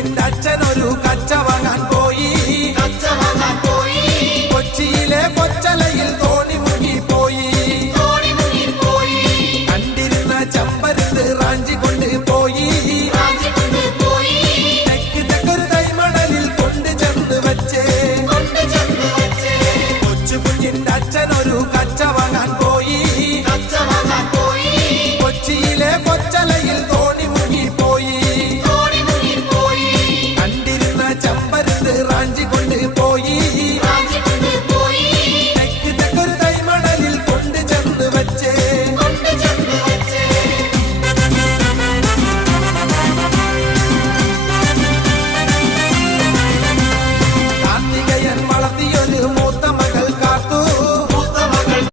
കുഞ്ഞിന്റെ അച്ഛനൊരു കച്ച വാങ്ങാൻ പോയി. കൊച്ചിയിലെ കൊച്ചലയിൽ തോണി മുങ്ങിപ്പോയി. കണ്ടിരുന്ന ചമ്പരത്ത് റാഞ്ചി കൊണ്ട് പോയി. തെക്കൊരു തൈമണലിൽ കൊണ്ട് ചെന്ന് വെച്ചേ. കൊച്ചു കുഞ്ഞിന്റെ അച്ഛനൊരു കച്ച വാങ്ങാൻ